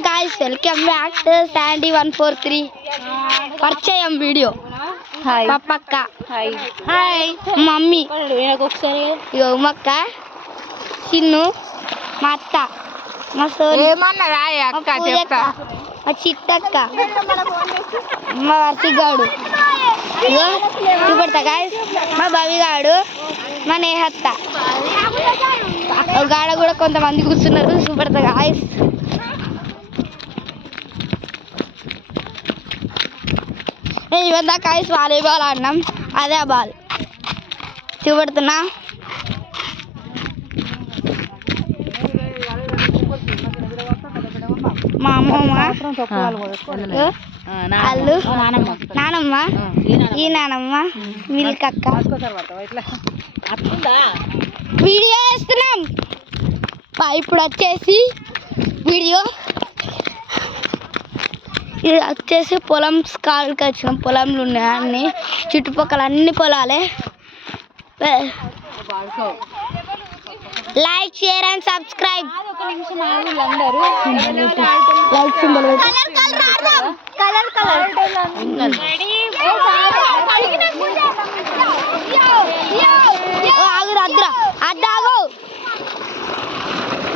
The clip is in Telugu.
guys, welcome back to Sandy 143 పరిచయం వీడియో. హాయ్ పప్పక్క. Hi hi mummy. ఇగో ఉమ్మక్క, చిన్ను, మా అత్త, మా సోని, మా చిట్టక్క, మా వర్షిగాడు, ఇగో చూపెడతా గాయస్, మా భవిగాడు, మా నేహత్త. గాడ కూడా కొంతమంది కూర్చున్నారు, చూపెడతా గాయస్. ఇవంతా కాయస్ వాలీబాల్ ఆడినాం, అదే ఆ బాల్ చూపెడుతున్నా. మా అమ్మమ్మ, వాళ్ళు నానమ్మ, ఈ నానమ్మ, మిల్క్ అక్క. వీడియో వేస్తున్నాం. ఇప్పుడు వచ్చేసి వీడియో ఇది వచ్చేసి పొలం కాలుకి వచ్చినాం. పొలంలో ఉన్నాయి అన్ని, చుట్టుపక్కల అన్ని పొలాలే. Like, share and subscribe. Like symbol